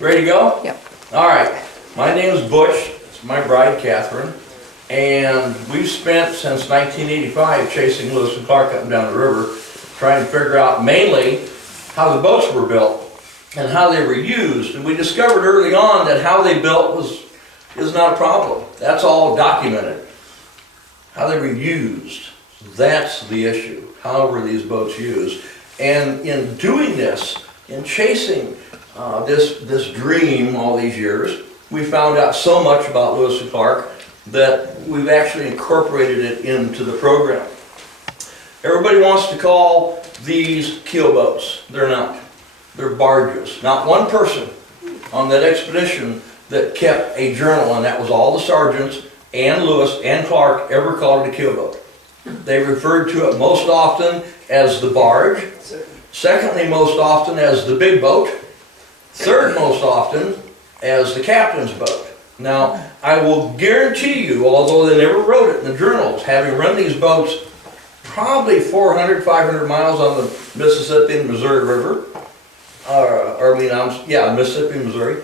Ready to go? Yep. All right. My name is Butch. It's my bride, Catherine. And we've spent since 1985 chasing Lewis and Clark up and down the river, trying to figure out mainly how the boats were built and how they were used. And we discovered early on that how they built is not a problem. That's all documented. How they were used, that's the issue. How were these boats used? And in doing this, in chasing this dream all these years, we found out so much about Lewis and Clark that we've actually incorporated it into the program. Everybody wants to call these keel boats. They're not. They're barges. Not one person on that expedition that kept a journal, and that was all the sergeants and Lewis and Clark ever called it a keel boat. They referred to it most often as the barge, secondly most often as the big boat, third most often as the captain's boat. Now, I will guarantee you, although they never wrote it in the journals, having run these boats probably 400, 500 miles on the Mississippi and Missouri River, Mississippi and Missouri,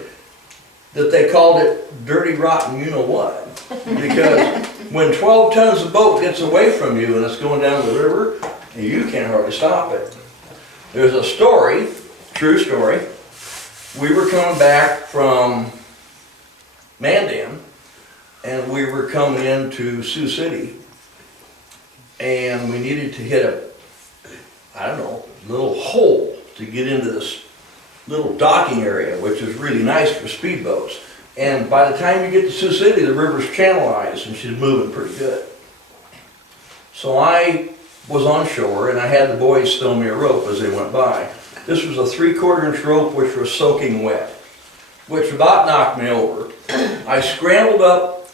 that they called it dirty, rotten, you-know-what. Because when 12 tons of boat gets away from you and it's going down the river, you can't hardly stop it. There's a story, true story. We were coming back from Mandan, and we were coming into Sioux City, and we needed to hit a little hole to get into this little docking area, which is really nice for speedboats. And by the time you get to Sioux City, the river's channelized and she's moving pretty good. So I was on shore and I had the boys throw me a rope as they went by. This was a 3/4 inch rope which was soaking wet, which about knocked me over. I scrambled up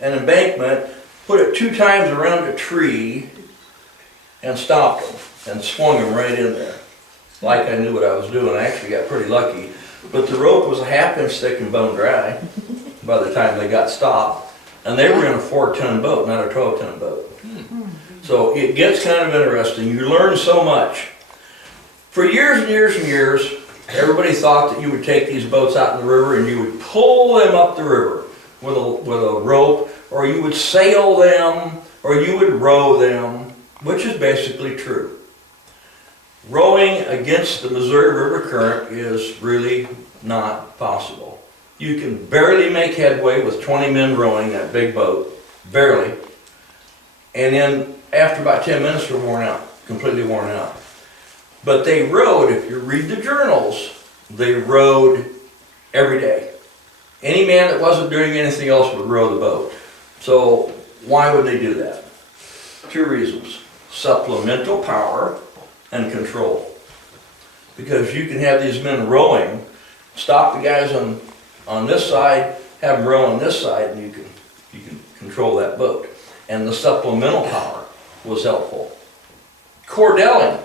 an embankment, put it 2 times around a tree and stopped them and swung them right in there. Like I knew what I was doing. I actually got pretty lucky. But the rope was a 1/2 inch thick and bone dry by the time they got stopped. And they were in a 4-ton boat, not a 12-ton boat. So it gets kind of interesting. You learn so much. For years and years and years, everybody thought that you would take these boats out in the river and you would pull them up the river with a rope, or you would sail them, or you would row them, which is basically true. Rowing against the Missouri River current is really not possible. You can barely make headway with 20 men rowing that big boat, barely. And then after about 10 minutes you're worn out, completely worn out. But they rowed, if you read the journals, they rowed every day. Any man that wasn't doing anything else would row the boat. So why would they do that? 2 reasons. Supplemental power and control. Because you can have these men rowing, stop the guys on this side, have them row on this side, and you can control that boat. And the supplemental power was helpful. Cordelling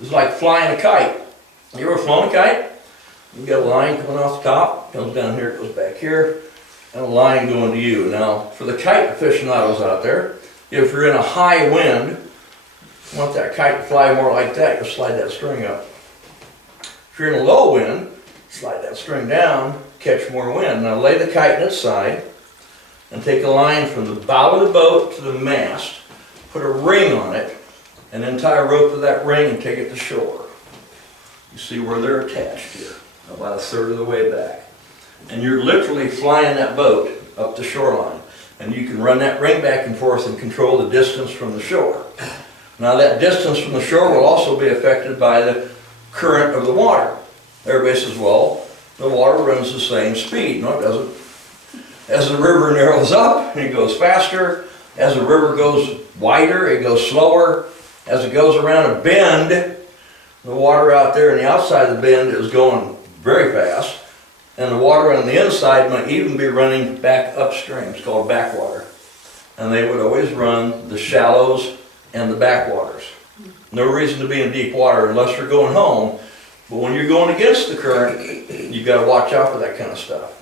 is like flying a kite. You ever flown a kite? You got a line coming off the top, comes down here, goes back here, and a line going to you. Now, for the kite aficionados out there, if you're in a high wind, you want that kite to fly more like that, you slide that string up. If you're in a low wind, slide that string down, catch more wind. Now lay the kite in its side and take a line from the bow of the boat to the mast, put a ring on it, and then tie a rope to that ring and take it to shore. You see where they're attached here, about 1/3 of the way back. And you're literally flying that boat up the shoreline. And you can run that ring back and forth and control the distance from the shore. Now that distance from the shore will also be affected by the current of the water. Everybody says, well, the water runs the same speed. No, it doesn't. As the river narrows up, it goes faster. As the river goes wider, it goes slower. As it goes around a bend, the water out there on the outside of the bend is going very fast. And the water on the inside might even be running back upstream. It's called backwater. And they would always run the shallows and the backwaters. No reason to be in deep water unless you're going home. But when you're going against the current, you've got to watch out for that kind of stuff.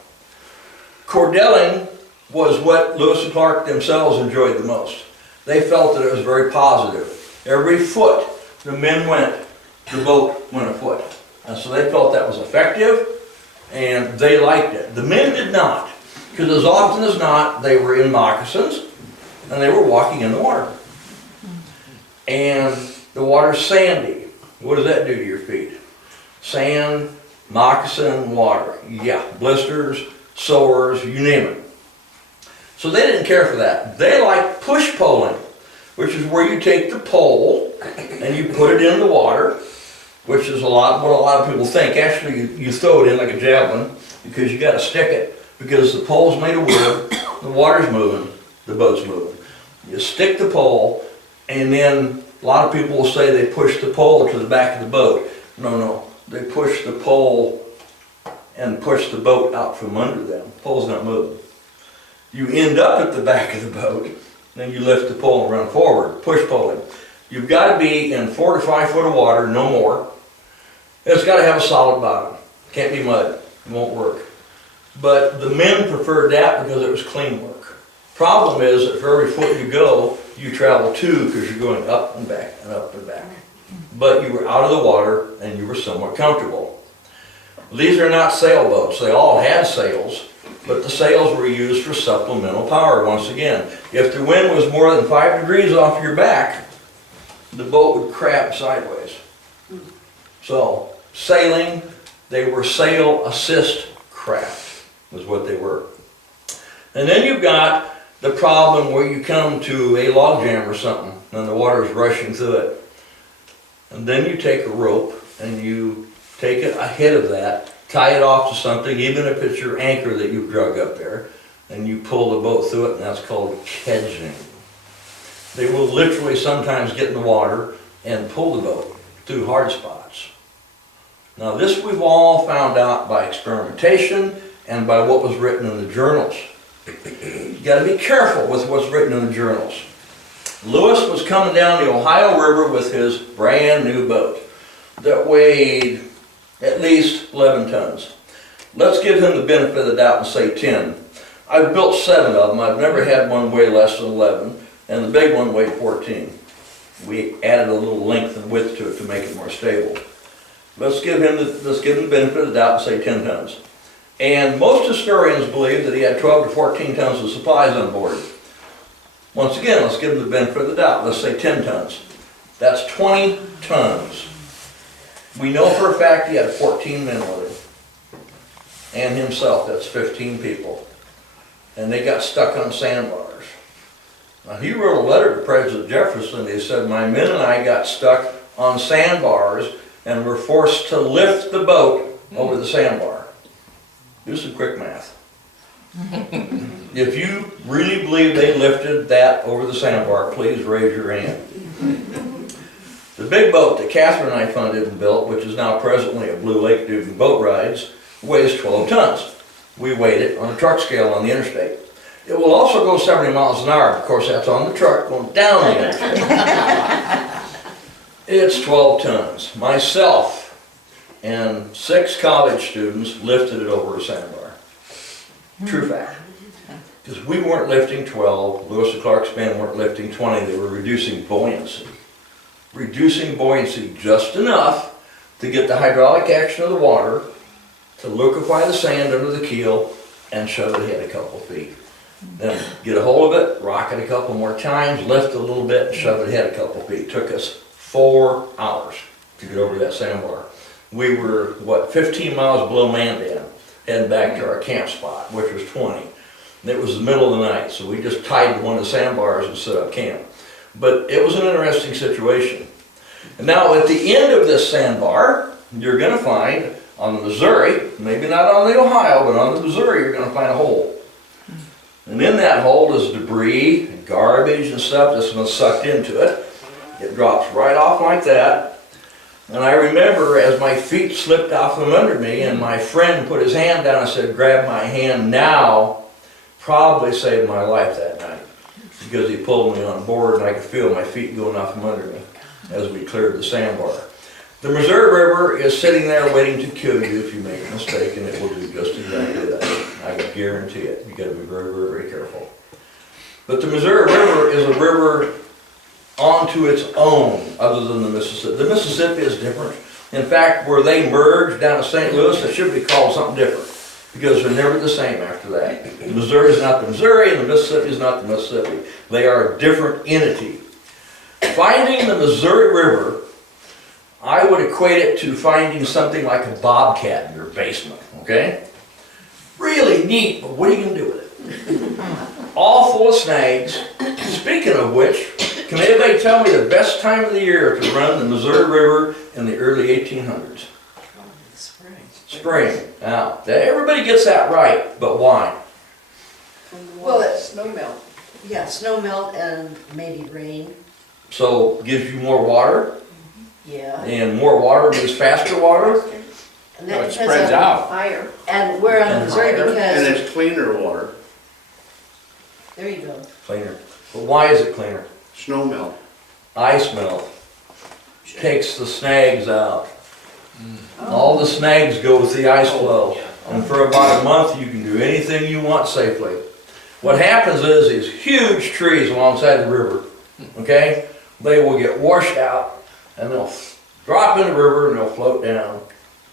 Cordelling was what Lewis and Clark themselves enjoyed the most. They felt that it was very positive. Every foot the men went, the boat went a foot. And so they felt that was effective, And they liked it. The men did not, because as often as not, they were in moccasins and they were walking in the water. And the water's sandy. What does that do to your feet? Sand, moccasin, water. Yeah, blisters, sores, you name it. So they didn't care for that. They liked push poling, which is where you take the pole and you put it in the water, which is what a lot of people think. Actually, you throw it in like a javelin because you got to stick it, because the pole's made of wood, the water's moving, the boat's moving. You stick the pole, and then a lot of people will say they push the pole to the back of the boat. No, they push the pole and push the boat out from under them. The pole's not moving. You end up at the back of the boat, then you lift the pole and run forward, push poling. You've got to be in 4 to 5 foot of water, no more. It's got to have a solid bottom. Can't be mud, it won't work. But the men preferred that because it was clean work. Problem is that for every foot you go, you travel 2 because you're going up and back and up and back. But you were out of the water and you were somewhat comfortable. These are not sailboats. They all had sails, but the sails were used for supplemental power once again. If the wind was more than 5 degrees off your back, the boat would crab sideways. So, sailing, they were sail assist craft, was what they were. And then you've got the problem where you come to a log jam or something, and the water's rushing through it. And then you take a rope, and you take it ahead of that, tie it off to something, even if it's your anchor that you've drug up there, and you pull the boat through it, and that's called kedging. They will literally sometimes get in the water and pull the boat through hard spots. Now this we've all found out by experimentation and by what was written in the journals. You got to be careful with what's written in the journals. Lewis was coming down the Ohio River with his brand new boat that weighed at least 11 tons. Let's give him the benefit of the doubt and say 10. I've built 7 of them. I've never had one weigh less than 11, and the big one weighed 14. We added a little length and width to it to make it more stable. Let's give him the benefit of the doubt and say 10 tons. And most historians believe that he had 12 to 14 tons of supplies on board. Once again, let's give him the benefit of the doubt. Let's say 10 tons. That's 20 tons. We know for a fact he had 14 men with him. And himself, that's 15 people. And they got stuck on sandbars. Now he wrote a letter to President Jefferson. He said, my men and I got stuck on sandbars and were forced to lift the boat over the sandbar. Do some quick math. If you really believe they lifted that over the sandbar, please raise your hand. The big boat that Catherine and I funded and built, which is now presently at Blue Lake doing boat rides, weighs 12 tons. We weighed it on a truck scale on the interstate. It will also go 70 miles an hour. Of course, that's on the truck going down the interstate. It's 12 tons. Myself and 6 college students lifted it over a sandbar. True fact. Because we weren't lifting 12, Lewis and Clark's men weren't lifting 20, they were reducing buoyancy. Reducing buoyancy just enough to get the hydraulic action of the water to liquefy the sand under the keel and shove it ahead a couple feet. Then get a hold of it, rock it a couple more times, lift a little bit, and shove it ahead a couple feet. It took us 4 hours to get over that sandbar. We were, 15 miles below Mandan, heading back to our camp spot, which was 20. And it was the middle of the night, so we just tied to one of the sandbars and set up camp. But it was an interesting situation. And now at the end of this sandbar, you're going to find on the Missouri, maybe not on the Ohio, but on the Missouri, you're going to find a hole. And in that hole is debris and garbage and stuff that's been sucked into it. It drops right off like that. And I remember as my feet slipped off from under me and my friend put his hand down and said, grab my hand now, probably saved my life that night. Because he pulled me on board and I could feel my feet going off from under me as we cleared the sandbar. The Missouri River is sitting there waiting to kill you if you make a mistake, and it will do just exactly that. I can guarantee it. You've got to be very, very, very careful. But the Missouri River is a river onto its own other than the Mississippi. The Mississippi is different. In fact, where they merged down to St. Louis, it should be called something different, because they're never the same after that. The Missouri is not the Missouri, and the Mississippi is not the Mississippi. They are a different entity. Finding the Missouri River, I would equate it to finding something like a bobcat in your basement, okay? Really neat, but what are you gonna do with it? All full of snags. Speaking of which, can anybody tell me the best time of the year to run the Missouri River in the early 1800s? Spring. Spring. Now, everybody gets that right, but why? Well, it's snow melt. Yeah, snow melt and maybe rain. So, gives you more water, Yeah. and more water means faster water. And Well, that it depends spreads on, out. higher. And we're on And Missouri higher. And because, it's cleaner water, there you go. Cleaner. But why is it cleaner? snow melt. Ice melt takes the snags out. All the snags go with the ice flow. And for about a month, you can do anything you want safely. What happens is these huge trees alongside the river, okay, they will get washed out and they'll drop in the river and they'll float down.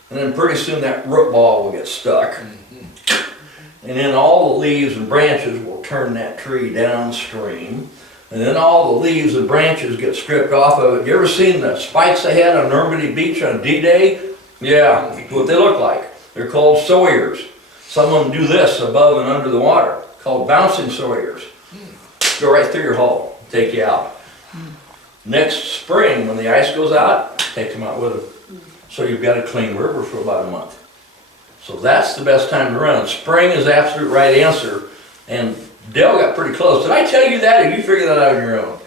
And then pretty soon that root ball will get stuck. And then all the leaves and branches will turn that tree downstream. And then all the leaves and branches get stripped off of it. You ever seen the spikes they had on Normandy Beach on D-Day? Yeah, that's what they look like. They're called sawyers. Some of them do this above and under the water, called bouncing sawyers. Go right through your hull, take you out. Next spring, when the ice goes out, take them out with them. So you've got a clean river for about a month. So that's the best time to run. Spring is the absolute right answer. And Dale got pretty close. Did I tell you that, or you figured that out on your own?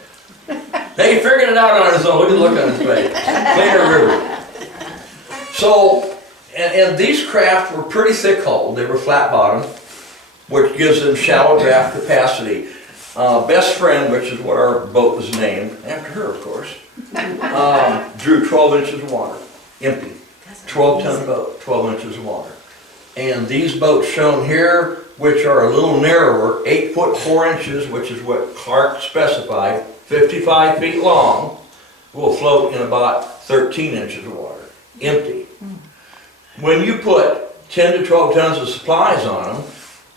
Hey, he figured it out on his own. Look at the look on his face. Cleaner river. So, and these craft were pretty thick hulled. They were flat bottom, which gives them shallow draft capacity. Best Friend, which is what our boat was named, after her of course, drew 12 inches of water, empty. 12-ton boat, 12 inches of water. And these boats shown here, which are a little narrower, 8 foot 4 inches, which is what Clark specified, 55 feet long, will float in about 13 inches of water, empty. When you put 10 to 12 tons of supplies on them,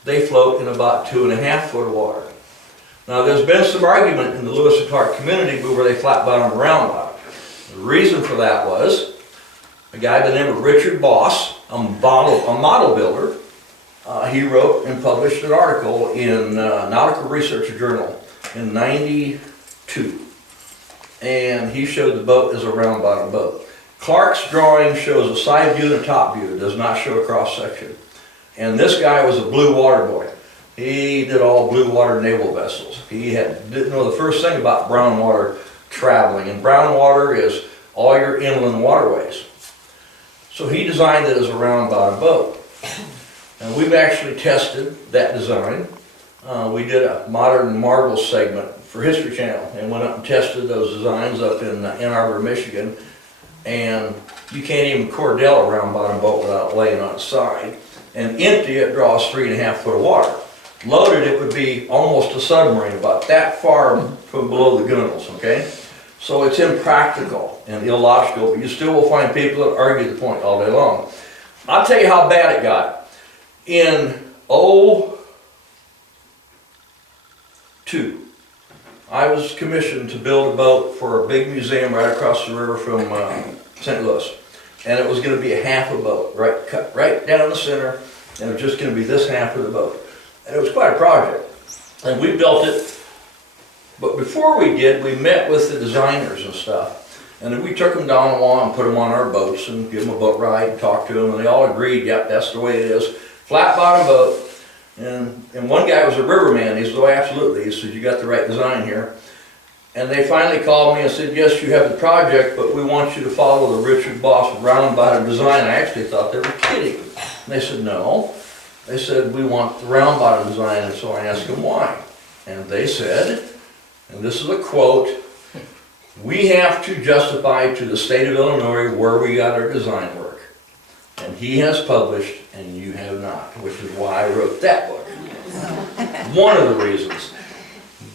they float in about 2.5 foot of water. Now there's been some argument in the Lewis and Clark community where they flat bottom and round bottom. The reason for that was a guy by the name of Richard Boss, a model builder. He wrote and published an article in Nautical Research Journal in '92. And he showed the boat as a round bottom boat. Clark's drawing shows a side view and a top view. It does not show a cross section. And this guy was a blue water boy. He did all blue water naval vessels. He didn't know the first thing about brown water traveling. And brown water is all your inland waterways. So he designed it as a round bottom boat. And we've actually tested that design. We did a modern marvels segment for History Channel and went up and tested those designs up in Ann Arbor, Michigan. And you can't even cordell a round bottom boat without laying on its side. And empty, it draws 3.5 foot of water. Loaded, it would be almost a submarine, about that far from below the gunnels, okay? So it's impractical and illogical, but you still will find people that argue the point all day long. I'll tell you how bad it got. In '02, I was commissioned to build a boat for a big museum right across the river from St. Louis. And it was going to be a half a boat, cut right down the center, and it was just going to be this half of the boat. And it was quite a project. And we built it, but before we did, we met with the designers and stuff. And then we took them down the wall and put them on our boats and give them a boat ride and talk to them, and they all agreed, yep, that's the way it is. Flat bottom boat. And one guy was a riverman. He said, oh, absolutely. He said, you got the right design here. And they finally called me and said, yes, you have the project, but we want you to follow the Richard Boss round bottom design. I actually thought they were kidding. And they said, no. They said, we want the round bottom design. And so I asked them why. And they said, and this is a quote, we have to justify to the state of Illinois where we got our design work. And he has published, and you have not, which is why I wrote that book. One of the reasons.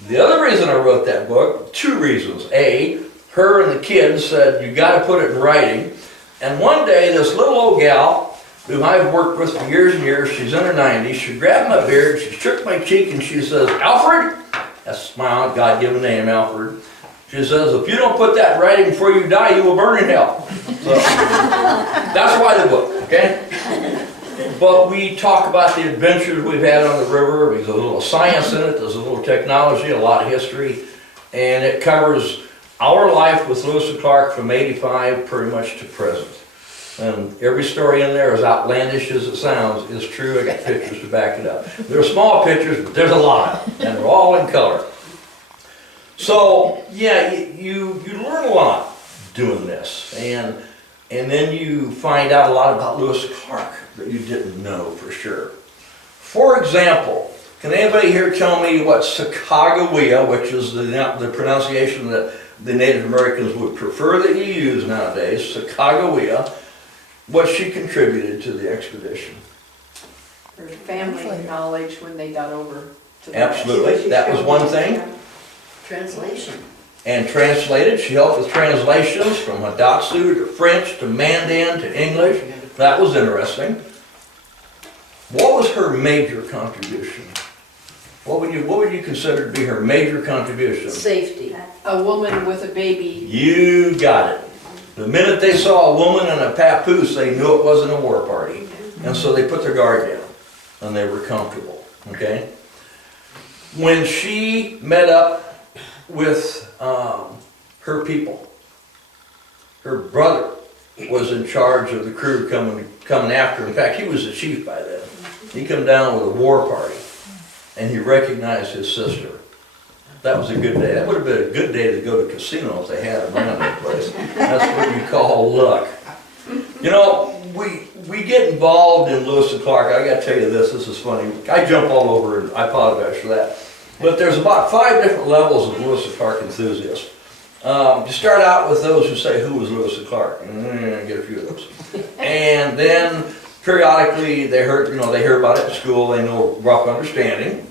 The other reason I wrote that book, 2 reasons. A, her and the kids said, you got to put it in writing. And one day, this little old gal, whom I've worked with for years and years, she's in her 90s, she grabbed my beard, she shook my cheek, and she says, "Alfred," that's my God-given name, Alfred. She says, "If you don't put that in writing before you die, you will burn in hell." So, that's why the book, okay? But we talk about the adventures we've had on the river. There's a little science in it, there's a little technology, a lot of history, and it covers our life with Lewis and Clark from '85 pretty much to present. And every story in there, as outlandish as it sounds, is true. I got pictures to back it up. They're small pictures, but there's a lot, and they're all in color. So, yeah, you learn a lot doing this, and then you find out a lot about Lewis and Clark that you didn't know for sure. For example, can anybody here tell me what Sacagawea, which is the pronunciation that the Native Americans would prefer that you use nowadays, Sacagawea, what she contributed to the expedition? Her family knowledge when they got over to the Absolutely, that was one thing. Translation. And translated, she helped with translations from Hidatsu to French to Mandan to English. That was interesting. What was her major contribution? What would you consider to be her major contribution? Safety. A woman with a baby. You got it. The minute they saw a woman in a papoose, they knew it wasn't a war party. And so they put their guard down, and they were comfortable, okay? When she met up with her people, her brother was in charge of the crew coming after her. In fact, he was the chief by then. He come down with a war party, and he recognized his sister. That was a good day. That would have been a good day to go to casino if they had them around that place. That's what you call luck. You know, we get involved in Lewis and Clark. I got to tell you this is funny. I jump all over, and I apologize for that. But there's about 5 different levels of Lewis and Clark enthusiasts. You start out with those who say, "Who was Lewis and Clark?" And get a few of those. And then periodically they hear about it in school, they know rough understanding.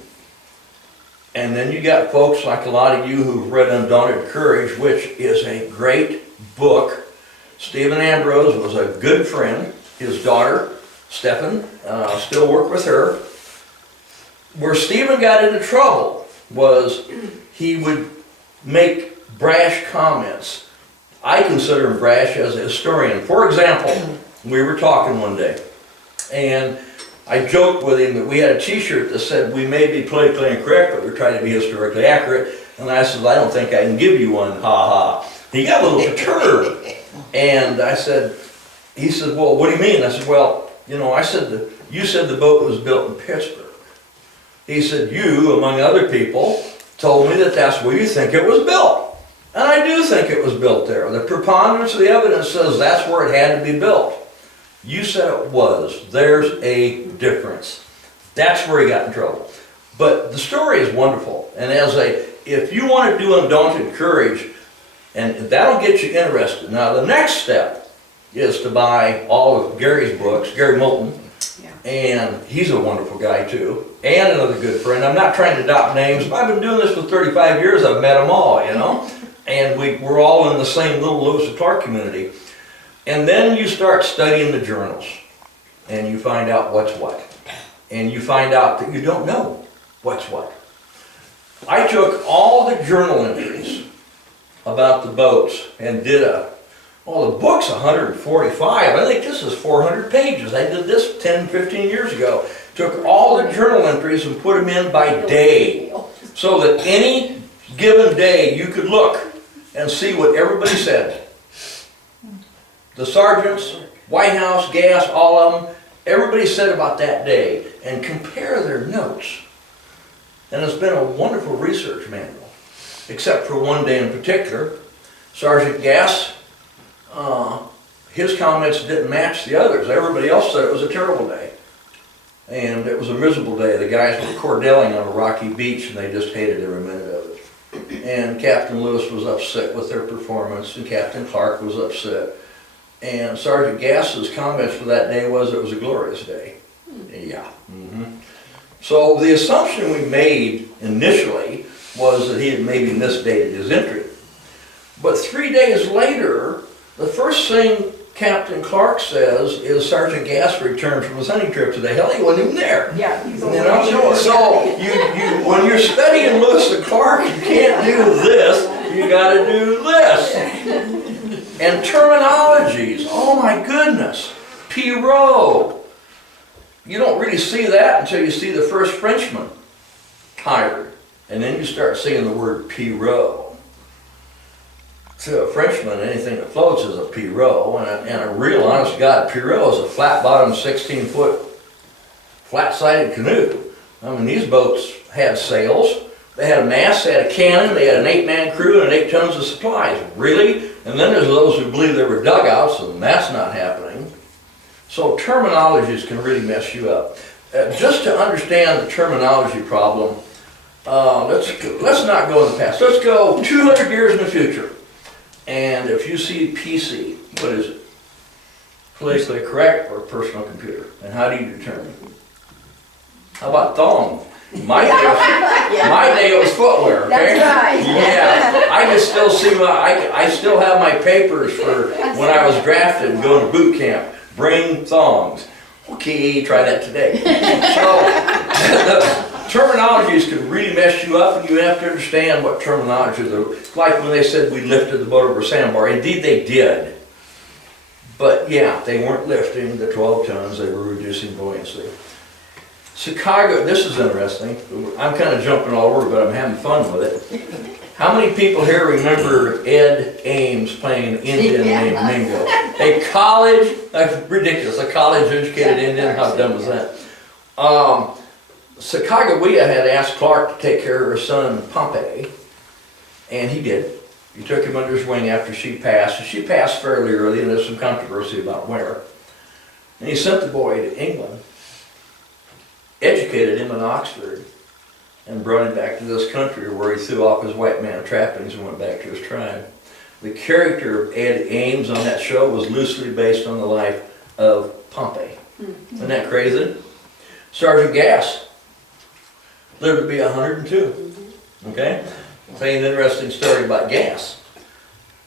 And then you got folks like a lot of you who've read Undaunted Courage, which is a great book. Stephen Ambrose was a good friend. His daughter, Stephen, still work with her. Where Stephen got into trouble was he would make brash comments. I consider him brash as a historian. For example, we were talking one day, and I joked with him that we had a t-shirt that said, "We may be politically incorrect, but we're trying to be historically accurate." And I said, "I don't think I can give you one, ha ha." He got a little perturbed. And he said, "Well, what do you mean?" I said, "Well, you said the boat was built in Pittsburgh." He said, "You, among other people, told me that that's where you think it was built." And I do think it was built there. The preponderance of the evidence says that's where it had to be built. You said it was. There's a difference. That's where he got in trouble. But the story is wonderful. And if you want to do Undaunted Courage, and that'll get you interested. Now the next step is to buy all of Gary's books, Gary Moulton. And he's a wonderful guy too, and another good friend. I'm not trying to adopt names, but I've been doing this for 35 years, I've met them all, and we're all in the same little Lewis and Clark community. And then you start studying the journals, and you find out what's what. And you find out that you don't know what's what. I took all the journal entries about the boats and did the book's 145. I think this is 400 pages. I did this 10, 15 years ago. Took all the journal entries and put them in by day, so that any given day you could look and see what everybody said. The sergeants, White House, gas, all of them, everybody said about that day, and compare their notes. And it's been a wonderful research manual, except for one day in particular. Sergeant Gass, his comments didn't match the others. Everybody else said it was a terrible day. And it was a miserable day. The guys were cordelling on a rocky beach, and they just hated every minute of it. And Captain Lewis was upset with their performance, and Captain Clark was upset. And Sergeant Gass's comments for that day was it was a glorious day. Yeah. So the assumption we made initially was that he had maybe misdated his entry. But 3 days later, the first thing Captain Clark says is Sergeant Gass returned from his hunting trip today. Hell, he wasn't even there. Yeah, he's You over know, on shore. so when you're studying Lewis and Clark, you can't do this, you gotta do this. And terminologies, oh my goodness. Pierrot. You don't really see that until you see the first Frenchman hired. And then you start seeing the word Pierrot. To a Frenchman, anything that floats is a Pierrot, and a real honest to God, Pierrot is a flat-bottomed 16-foot flat-sided canoe. I mean, these boats had sails, they had a mast, they had a cannon, they had an 8-man crew and 8 tons of supplies. Really? And then there's those who believe there were dugouts, and that's not happening. So terminologies can really mess you up. Just to understand the terminology problem, let's not go in the past. Let's go 200 years in the future. And if you see PC, what is it? Politically correct or personal computer? And how do you determine? How about thong? My day it was footwear, okay? That's right. Yeah, I can still see I still have my papers for when I was drafted and going to boot camp. Bring thongs. Okay, try that today. So, terminologies can really mess you up, and you have to understand what terminology are. Like when they said we lifted the boat over a sandbar, indeed they did. But yeah, they weren't lifting the 12 tons, they were reducing buoyancy. Chicago, this is interesting. I'm kind of jumping all over, but I'm having fun with it. How many people here remember Ed Ames playing Indian named Mingo? A college, that's ridiculous, a college-educated Indian, how dumb was that? Sacagawea had asked Clark to take care of her son Pompey, and he did. He took him under his wing after she passed. She passed fairly early, and there's some controversy about where. And he sent the boy to England, educated him in Oxford, and brought him back to this country where he threw off his white man trappings and went back to his tribe. The character of Ed Ames on that show was loosely based on the life of Pompey. Isn't that crazy? Sergeant Gass lived to be 102. Okay? I'll tell you an interesting story about Gass.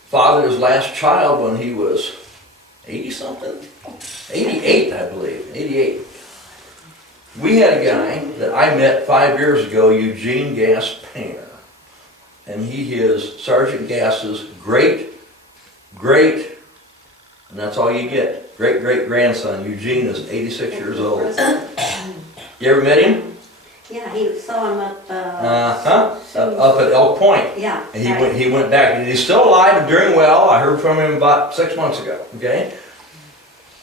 Fathered his last child when he was 80-something? 88, I believe. 88. We had a guy that I met 5 years ago, Eugene Gass Painter. And he is Sergeant Gass's great, and that's all you get, great-great-grandson. Eugene is 86 years old. You ever met him? Yeah, he saw him up, up at Elk Point. yeah. And he went back, and he's still alive and doing well. I heard from him about 6 months ago, okay?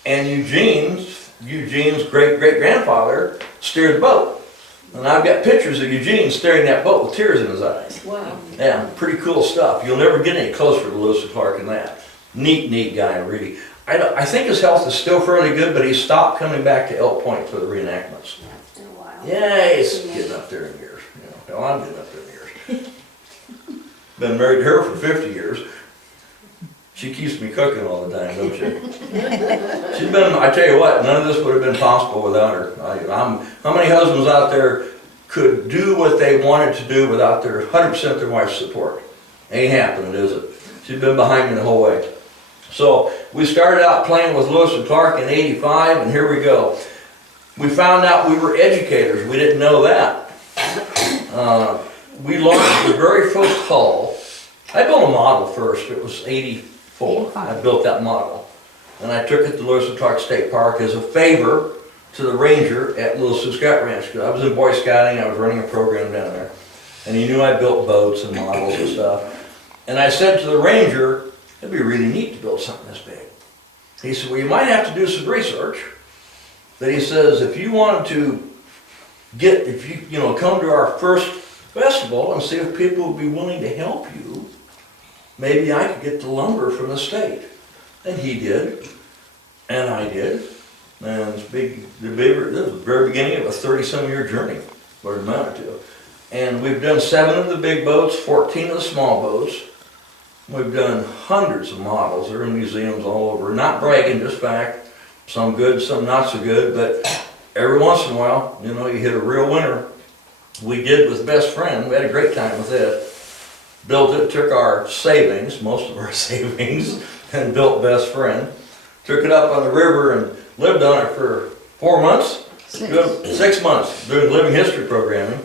And Eugene's great-great-grandfather steered the boat. And I've got pictures of Eugene steering that boat with tears in his eyes. Wow. Yeah, pretty cool stuff. You'll never get any closer to Lewis and Clark than that. Neat guy, really. I think his health is still fairly good, but he stopped coming back to Elk Point for the reenactments. Yeah, it's been a while. Yeah, he's getting up there in years. You know, I'm getting up there in years. Been married to her for 50 years. She keeps me cooking all the time, don't she? She's been, I tell you what, none of this would have been possible without her. How many husbands out there could do what they wanted to do without their 100% their wife's support? Ain't happening, is it? She's been behind me the whole way. So we started out playing with Lewis and Clark in '85, and here we go. We found out we were educators. We didn't know that. We launched the very first hull. I built a model first. It was 84. I built that model. And I took it to Lewis and Clark State Park as a favor to the ranger at Little Sioux Scout Ranch. Because I was in Boy Scouting, I was running a program down there. And he knew I built boats and models and stuff. And I said to the ranger, it'd be really neat to build something this big. He said, well, you might have to do some research. But he says, if you wanted to come to our first festival and see if people would be willing to help you, maybe I could get the lumber from the state. And he did, and I did. And this was the very beginning of a 30-some year journey, what it amounted to. And we've done 7 of the big boats, 14 of the small boats. We've done hundreds of models. They're in museums all over. Not bragging, just fact. Some good, some not so good, but every once in a while, you hit a real winner. We did with Best Friend. We had a great time with it. Built it, took our savings, most of our savings, and built Best Friend. took it up on the river and lived on it for 4 months. 6 months doing living history programming.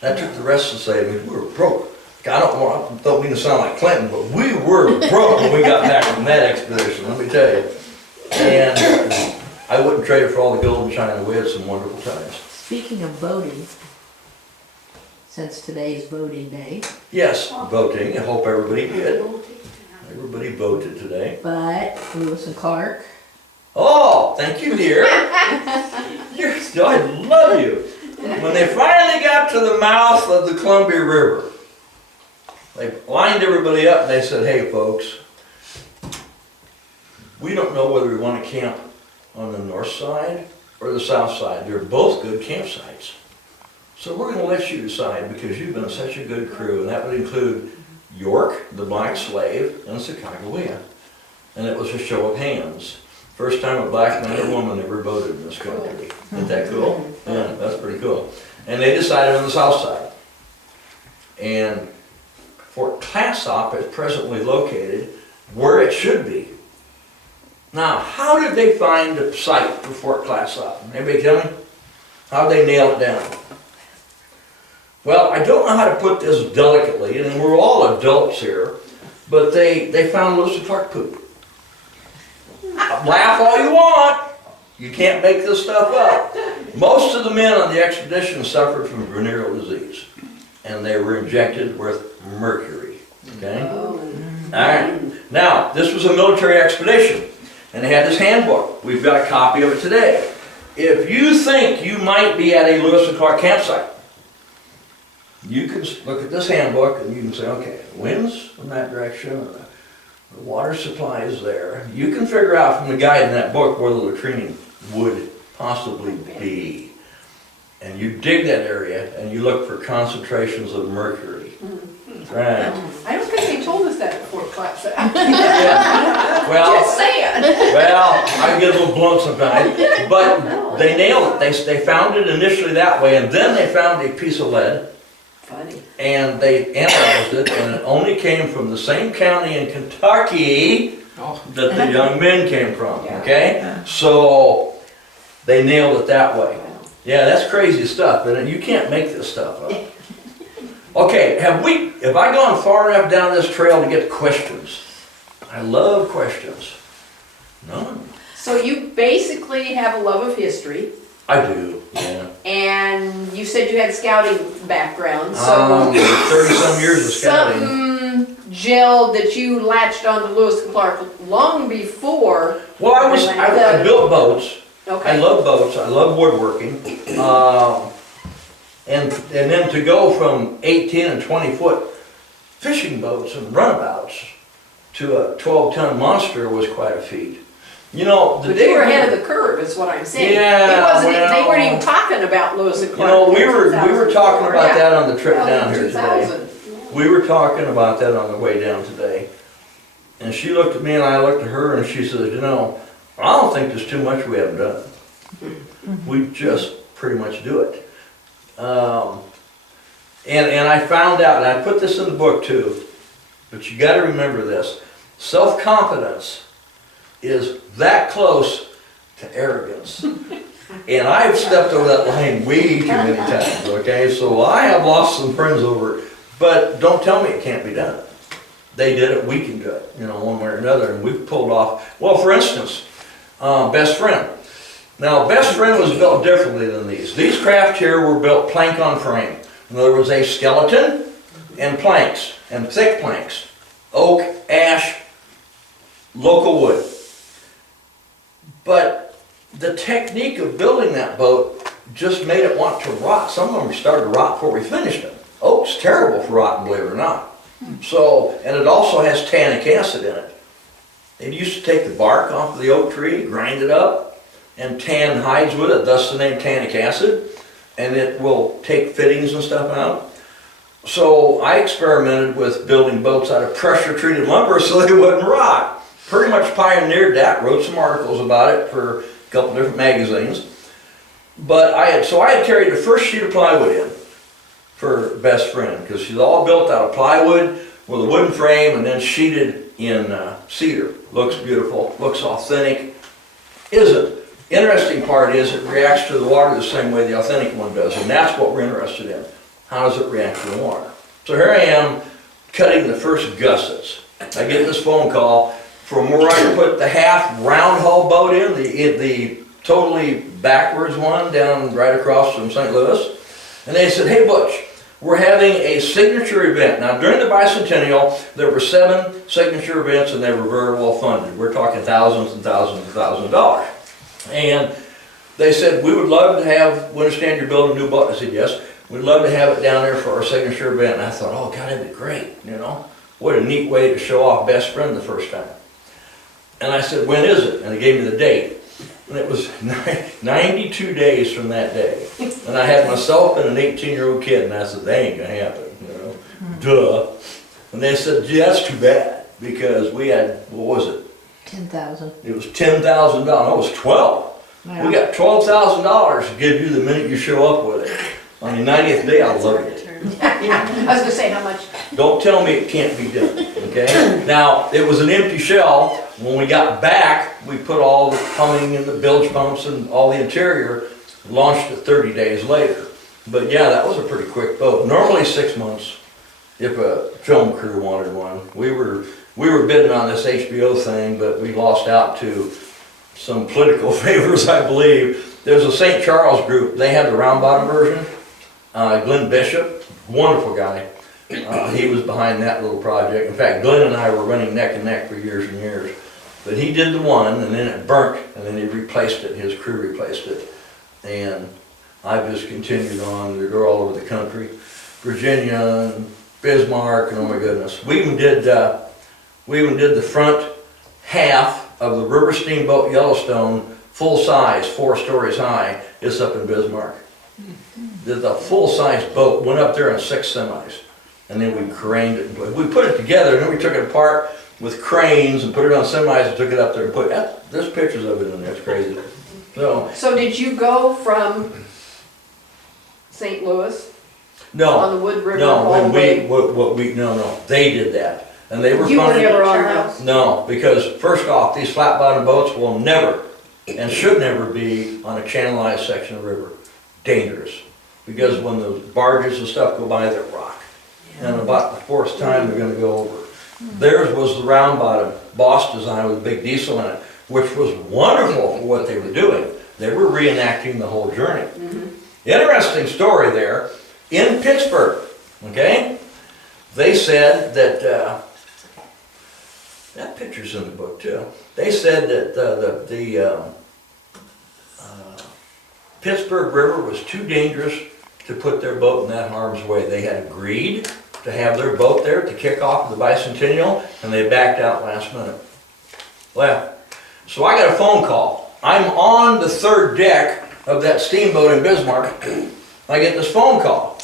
That took the rest of the savings. We were broke. I don't mean to sound like Clinton, but we were broke when we got back from that expedition, let me tell you. And I wouldn't trade it for all the gold and china. We had some wonderful times. Speaking of voting, since today's voting day, Yes, voting. I hope everybody did. Everybody voted today. but Lewis and Clark, Oh, thank you, dear. I love you. When they finally got to the mouth of the Columbia River, they lined everybody up and they said, hey folks, we don't know whether we want to camp on the north side or the south side. They're both good campsites. So we're going to let you decide because you've been such a good crew. And that would include York, the black slave, and Sacagawea. And it was a show of hands. First time a black man or woman ever voted in this country. Isn't that cool? Yeah, that's pretty cool. And they decided on the south side. And Fort Clatsop is presently located where it should be. Now, how did they find the site for Fort Clatsop? Anybody tell me? How did they nail it down? Well, I don't know how to put this delicately, and we're all adults here, but they found Lewis and Clark poop. Laugh all you want. You can't make this stuff up. Most of the men on the expedition suffered from venereal disease, and they were injected with mercury. Okay? All right. Now, this was a military expedition, and they had this handbook. We've got a copy of it today. If you think you might be at a Lewis and Clark campsite, you can look at this handbook and you can say, okay, wind's from that direction, the water supply is there. You can figure out from the guide in that book where the latrine would possibly be. And you dig that area and you look for concentrations of mercury. Right. I don't think they told us that before class. Yeah. Well, Just saying. well, I get a little blunt sometimes, but they nailed it. They found it initially that way, and then they found a piece of lead. Funny. And they analyzed it, and it only came from the same county in Kentucky that the young men came from, okay? So they nailed it that way. Yeah, that's crazy stuff, and you can't make this stuff up. Okay, have I gone far enough down this trail to get questions? I love questions. None. So you basically have a love of history, I do, yeah. and you said you had scouting background, so 30-some years of scouting. something gelled that you latched onto Lewis and Clark long before. Well, I built boats. Okay. I love boats. I love woodworking. And then to go from 18 and 20 foot fishing boats and runabouts to a 12-ton monster was quite a feat. You know, But they were ahead of the curve, is what I'm saying. Yeah, They weren't even talking about Lewis and You Clark. know, we in were talking 2004. about Yeah. that on the trip down here today. 2000. We were talking about that on the way down today. And she looked at me and I looked at her and she says, you know, I don't think there's too much we haven't done. We just pretty much do it. And I found out, and I put this in the book too, but you got to remember this. Self-confidence is that close to arrogance. And I've stepped over that line way too many times, okay? So I have lost some friends over it, but don't tell me it can't be done. They did it, we can do it, you know, one way or another, and we've pulled off. Well, for instance, Best Friend. Now, Best Friend was built differently than these. These craft here were built plank on frame. In other words, a skeleton and planks, and thick planks. Oak, ash, local wood. But the technique of building that boat just made it want to rot. Some of them started to rot before we finished them. Oak's terrible for rotting, believe it or not. So, and it also has tannic acid in it. They used to take the bark off of the oak tree, grind it up, and tan hides with it, thus the name tannic acid, and it will take fittings and stuff out. So I experimented with building boats out of pressure-treated lumber so they wouldn't rot. Pretty much pioneered that, wrote some articles about it for a couple different magazines. But I had carried the first sheet of plywood in for Best Friend, because she's all built out of plywood with a wooden frame and then sheeted in cedar. Looks beautiful, looks authentic, isn't. Interesting part is it reacts to the water the same way the authentic one does, and that's what we're interested in. How does it react to the water? So here I am cutting the first gussets. I get this phone call from where I put the half round hull boat in, the totally backwards one down right across from St. Louis. And they said, hey Butch, we're having a signature event. Now during the bicentennial, there were 7 signature events and they were very well funded. We're talking thousands and thousands and thousands of dollars. And they said, we would love to have, we understand you're building a new boat. I said, yes, we'd love to have it down there for our signature event. And I thought, oh God, that'd be great, you know. What a neat way to show off best friend the first time. And I said, when is it? And they gave me the date. And it was 92 days from that day. And I had myself and an 18-year-old kid, and I said, that ain't gonna happen, you know, duh. And they said, gee, that's too bad, because we had, what was it? 10,000. It was $10,000, no, it was 12. Yeah. We got $12,000 to give you the minute you show up with it. On the 90th day, I love it. I was gonna say, how much? Don't tell me it can't be done, okay? Now, it was an empty shell. When we got back, we put all the plumbing and the bilge pumps and all the interior, launched it 30 days later. But yeah, that was a pretty quick boat. Normally 6 months if a film crew wanted one. We were bidding on this HBO thing, but we lost out to some political favors, I believe. There's a St. Charles group, they had the round bottom version. Glenn Bishop, wonderful guy. He was behind that little project. In fact, Glenn and I were running neck and neck for years and years. But he did the one, and then it burnt, and then he replaced it, his crew replaced it. And I've just continued on, they're all over the country. Virginia, and Bismarck, and oh my goodness. We even did the front half of the River Steamboat Yellowstone, full size, 4 stories high. It's up in Bismarck. The full-size boat went up there in 6 semis, and then we craned it. We put it together, and then we took it apart with cranes and put it on semis and took it up there and put. There's pictures of it in there. It's crazy. So did you go from St. Louis No, on the Wood River no. all the way? No. They did that, and they were You were funding. never on Charles? that? No, because first off, these flat-bottom boats will never and should never be on a channelized section of the river. Dangerous. Because when the barges and stuff go by, they'll rock. And about the 4th time, they're gonna go over. Theirs was the round bottom, Boss design with a big diesel in it, which was wonderful for what they were doing. They were reenacting the whole journey. Interesting story there. In Pittsburgh, okay, they said that, that picture's in the book too. They said that the Pittsburgh River was too dangerous to put their boat in that harm's way. They had agreed to have their boat there to kick off the bicentennial, and they backed out last minute. Well, so I got a phone call. I'm on the 3rd deck of that steamboat in Bismarck. I get this phone call.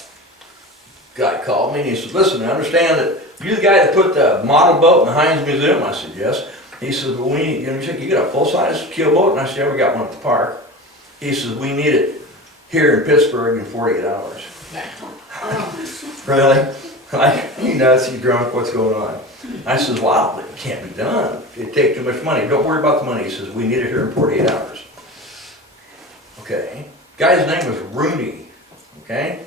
Guy called me and he said, listen, I understand that you're the guy that put the model boat in the Heinz Museum. I said, yes. He says, well, we need, you got a full-size keel boat? And I said, yeah, we got one at the park. He says, we need it here in Pittsburgh in 48 hours. Really? You nuts, you drunk, what's going on? I says, wow, it can't be done. It'd take too much money. Don't worry about the money. He says, we need it here in 48 hours. Okay. Guy's name was Rooney. Okay.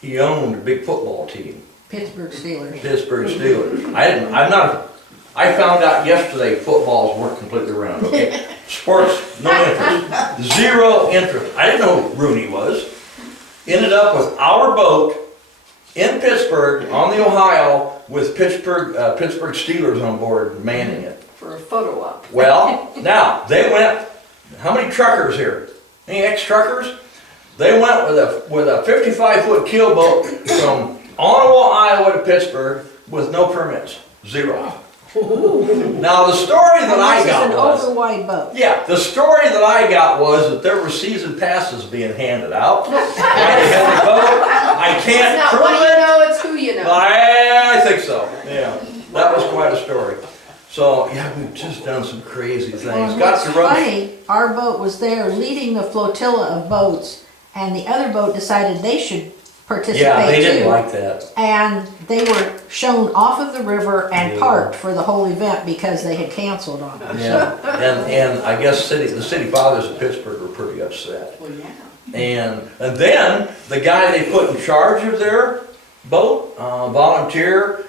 He owned a big football team. Pittsburgh Steelers. Pittsburgh Steelers. I found out yesterday footballs weren't completely round, okay? Sports, no interest. 0 interest. I didn't know who Rooney was. Ended up with our boat in Pittsburgh on the Ohio with Pittsburgh Steelers on board manning it. For a photo op. Well, now, they went, how many truckers here? Any ex-truckers? They went with a 55-foot keel boat from Ottawa, Iowa to Pittsburgh with no permits. 0. Now the story that I got was, This is an overwide boat. yeah, the story that I got was that there were season passes being handed out. I can't It's not prove what you it. know, it's who you know. I think so, yeah. That was quite a story. So, yeah, we've just done some crazy things. Well, Got what's to run. funny, our boat was there leading the flotilla of boats, and the other boat decided they should participate Yeah, they too. didn't like that. And they were shown off of the river and Yeah. parked for the whole event because they had canceled on them. Yeah, and I guess the city fathers of Pittsburgh were pretty upset. Well, yeah. And then the guy they put in charge of their boat, volunteer,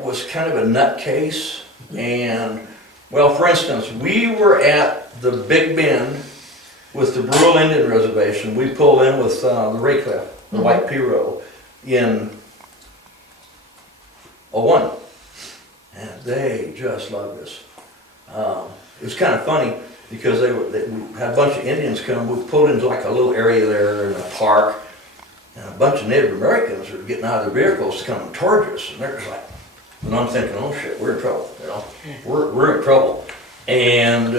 was kind of a nutcase. And, well, for instance, we were at the Big Bend with the Brule Indian Reservation. We pulled in with the Raycliffe, the White Pirogue, in '01. And they just loved us. It was kind of funny because we had a bunch of Indians come. We pulled into like a little area there in a park, and a bunch of Native Americans were getting out of their vehicles coming towards us. And they're just like, and I'm thinking, oh shit, we're in trouble, you know, we're in trouble. And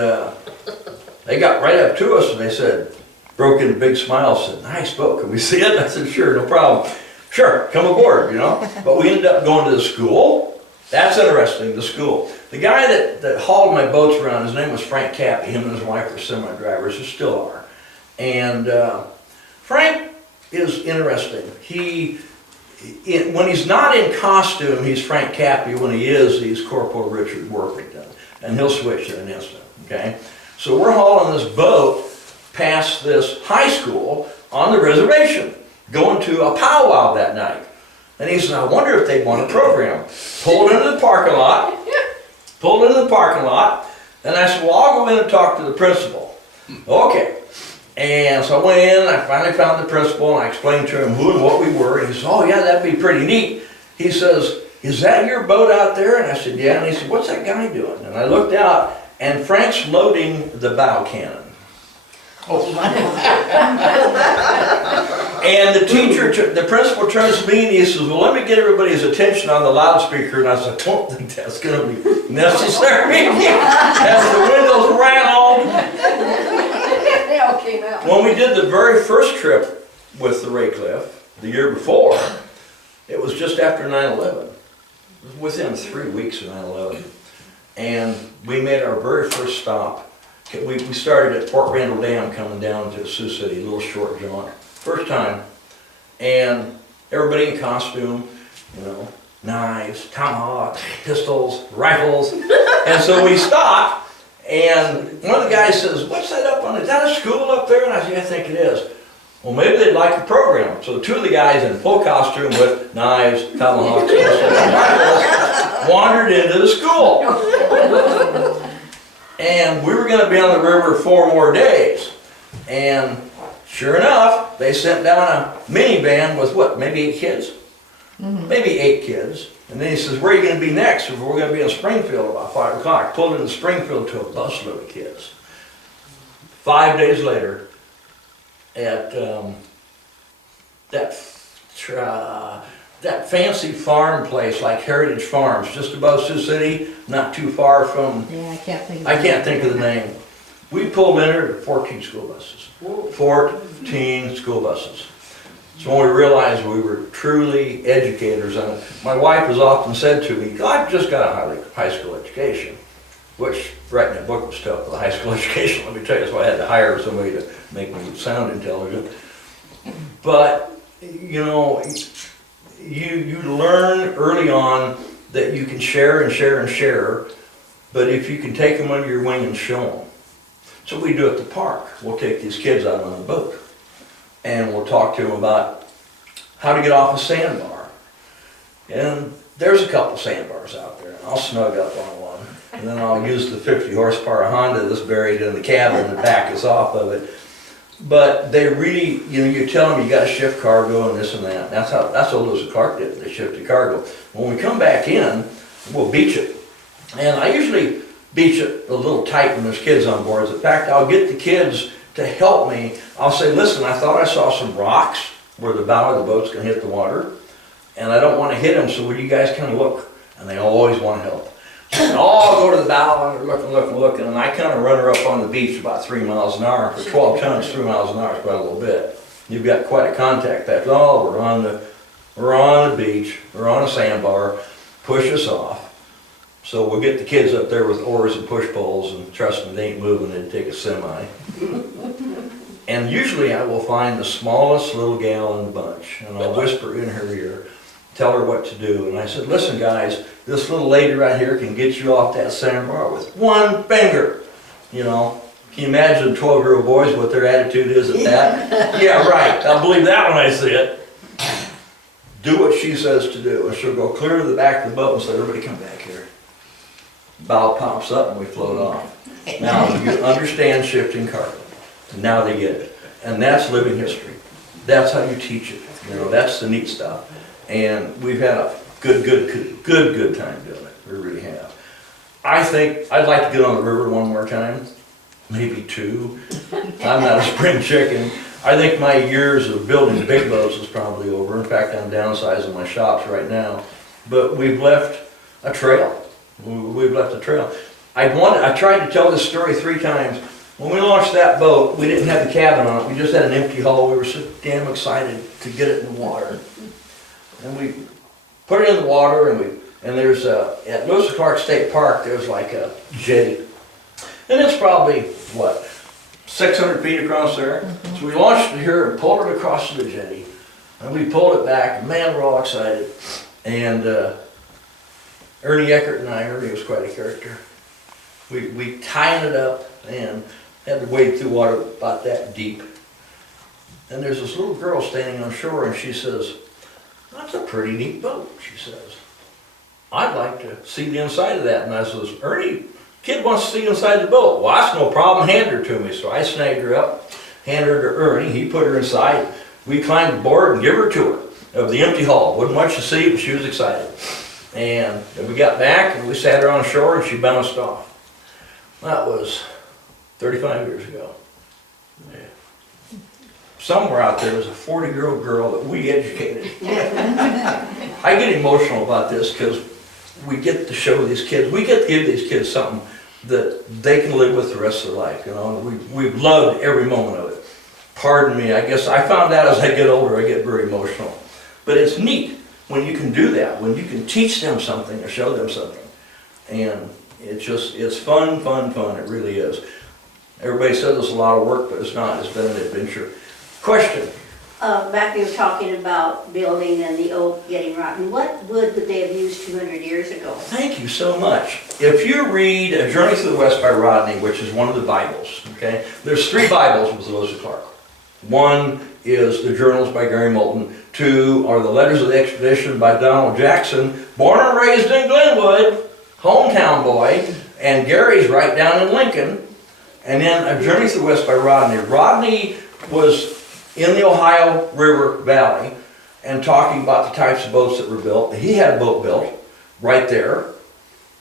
they got right up to us and they said, broke into big smiles, said, nice boat, can we see it? I said, sure, no problem. Sure, come aboard, you know. But we ended up going to the school. That's interesting, the school. The guy that hauled my boats around, his name was Frank Cappy. Him and his wife were semi-drivers, who still are. And Frank is interesting. When he's not in costume, he's Frank Cappy. When he is, he's Corporal Richard Worthington. And he'll switch in an instant, okay? So we're hauling this boat past this high school on the reservation, going to a powwow that night. And he said, I wonder if they want a program. Pulled into the parking lot, and I said, well, I'll go in and talk to the principal. Okay. And so I went in, I finally found the principal, and I explained to him who and what we were, and he said, oh yeah, that'd be pretty neat. He says, is that your boat out there? And I said, yeah. And he said, what's that guy doing? And I looked out, and Frank's loading the bow cannon. And the principal turns to me and he says, well, let me get everybody's attention on the loudspeaker. And I said, I don't think that's going to be necessary. As the windows rattled. They all came out. When we did the very first trip with the Raycliffe, the year before, it was just after 9/11. It was within 3 weeks of 9/11. And we made our very first stop. We started at Port Randall Dam coming down to Sioux City, a little short jaunt. First time. And everybody in costume, you know, knives, tomahawks, pistols, rifles. And so we stopped, and one of the guys says, what's that up on? Is that a school up there? And I said, yeah, I think it is. Well, maybe they'd like a program. So two of the guys in full costume with knives, tomahawks, pistols, and rifles wandered into the school. And we were going to be on the river 4 more days. And sure enough, they sent down a minivan with what, maybe 8 kids? Maybe 8 kids. And then he says, where are you going to be next? We're going to be in Springfield about 5 o'clock. Pulled into Springfield to a busload of kids. 5 days later, at that fancy farm place like Heritage Farms, just above Sioux City, not too far from, Yeah, I can't think of I can't think of the name. We pulled in there 14 school buses. 14 school buses. So when we realized we were truly educators, and my wife has often said to me, I've just got a high school education, which writing that book was tough, the high school education, let me tell you, so I had to hire somebody to make me sound intelligent. But, you know, you learn early on that you can share and share and share, but if you can take them under your wing and show them. So we do at the park. We'll take these kids out on the boat and we'll talk to them about how to get off a sandbar. And there's a couple sandbars out there, and I'll snug up on one. And then I'll use the 50 horsepower Honda that's buried in the cabin to back us off of it. But they really, you know, you tell them you got to shift cargo and this and that. That's what Lewis and Clark did. They shifted cargo. When we come back in, we'll beach it. And I usually beach it a little tight when there's kids on board. In fact, I'll get the kids to help me. I'll say, listen, I thought I saw some rocks where the bow of the boat's going to hit the water. And I don't want to hit them, so will you guys kind of look? And they always want to help. And I'll go to the bow and look, and I kind of run her up on the beach about 3 miles an hour. For 12 tons, 3 miles an hour is quite a little bit. You've got quite a contact factor. Oh, we're on the beach, we're on a sandbar, push us off. So we'll get the kids up there with oars and push poles, and trust me, they ain't moving, it'd take a semi. And And usually I will find the smallest little gal in the bunch, and I'll whisper in her ear, tell her what to do. And I said, listen guys, this little lady right here can get you off that sandbar with one finger. You know, can you imagine 12-year-old boys, what their attitude is at that? Yeah, right, I'll believe that when I see it. Do what she says to do, and she'll go clear to the back of the boat and say, everybody come back here. Bow pops up and we float off. Now, you understand shifting carpet. Now they get it. And that's living history. That's how you teach it. You know, that's the neat stuff. And we've had a good time doing it. We really have. I think I'd like to get on the river one more time, maybe two. I'm not a spring chicken. I think my years of building big boats is probably over. In fact, I'm downsizing my shops right now. But we've left a trail. We've left a trail. I tried to tell this story 3 times. When we launched that boat, we didn't have the cabin on it. We just had an empty hull. We were so damn excited to get it in the water. And we put it in the water, and there's at Lewis and Clark State Park, there's like a jetty. And it's probably, what, 600 feet across there? So we launched it here and pulled it across to the jetty. And we pulled it back, and man, we're all excited. And Ernie Eckert and Ernie was quite a character. We tied it up and had to wade through water about that deep. And there's this little girl standing on shore, and she says, that's a pretty neat boat, she says. I'd like to see the inside of that. And I says, Ernie, kid wants to see inside the boat. Well, that's no problem, hand her to me. So I snagged her up, handed her to Ernie, he put her inside. We climbed aboard and give her to her of the empty hull. Wasn't much to see, but she was excited. And then we got back and we sat her on shore and she bounced off. That was 35 years ago. Yeah. Somewhere out there was a 40-year-old girl that we educated. I get emotional about this because we get to show these kids, we get to give these kids something that they can live with the rest of their life. You know, we've loved every moment of it. Pardon me, I guess I found out as I get older, I get very emotional. But it's neat when you can do that, when you can teach them something or show them something. And it's fun, it really is. Everybody says it's a lot of work, but it's not, it's been an adventure. Question? Back you were talking about building and the oak getting rotten. What wood would they have used 200 years ago? Thank you so much. If you read A Journey Through the West by Rodney, which is one of the Bibles, okay? There's 3 Bibles with Lewis and Clark. One is the Journals by Gary Moulton. 2 are the Letters of the Expedition by Donald Jackson, born and raised in Glenwood, hometown boy, and Gary's right down in Lincoln. And then A Journey Through the West by Rodney. Rodney was in the Ohio River Valley and talking about the types of boats that were built. He had a boat built right there,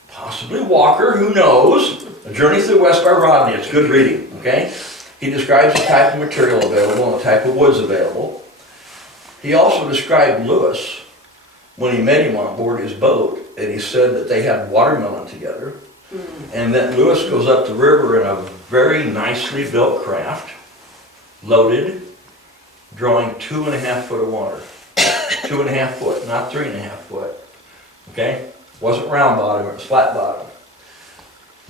possibly Walker, who knows? A Journey Through the West by Rodney, it's good reading, okay? He describes the type of material available and the type of woods available. He also described Lewis when he met him on board his boat, and he said that they had watermelon together, and that Lewis goes up the river in a very nicely built craft, loaded, drawing 2.5 foot of water. 2.5 foot, not 3.5 foot. Okay? Wasn't round bottom, it was flat bottom.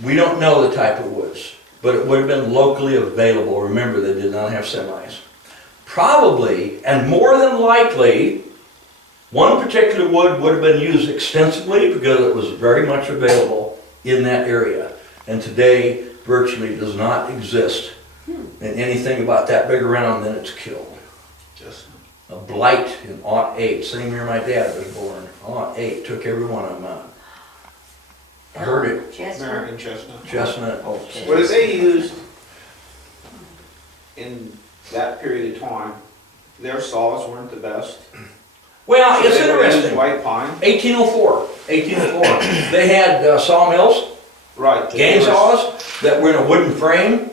We don't know the type of woods, but it would have been locally available. Remember, they did not have semis. Probably, and more than likely, one particular wood would have been used extensively because it was very much available in that area. And today, virtually does not exist. And anything about that big around, then it's killed. Just a blight in '08, same year my dad was born. '08 took every one of them out. I heard it. Chestnut? American chestnut. Chestnut. Oh, What did they use in that period of time? Their saws weren't the best. Well, it's They were using interesting. white pine. 1804. They had sawmills, Right. gang saws that were in a wooden frame.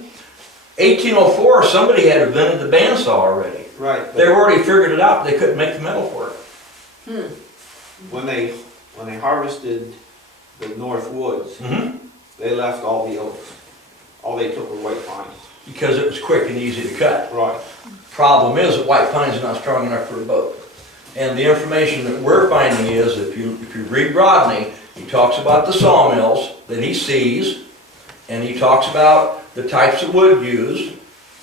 1804, somebody had invented the bandsaw already. Right. They already figured it out. They couldn't make the metal for it. When they harvested the North Woods, they left all the oaks. All they took were white pines. Because it was quick and easy to cut. Right. Problem is that white pine's not strong enough for a boat. And the information that we're finding is, if you read Rodney, he talks about the sawmills that he sees, and he talks about the types of wood used,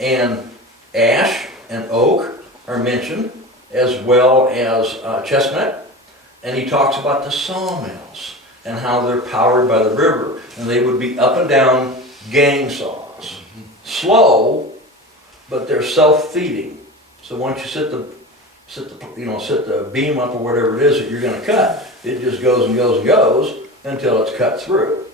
and Ash and oak are mentioned, as well as chestnut. And he talks about the sawmills and how they're powered by the river. And they would be up and down gang saws. Slow, but they're self-feeding. So once you set the beam up or whatever it is that you're gonna cut, it just goes and goes and goes until it's cut through.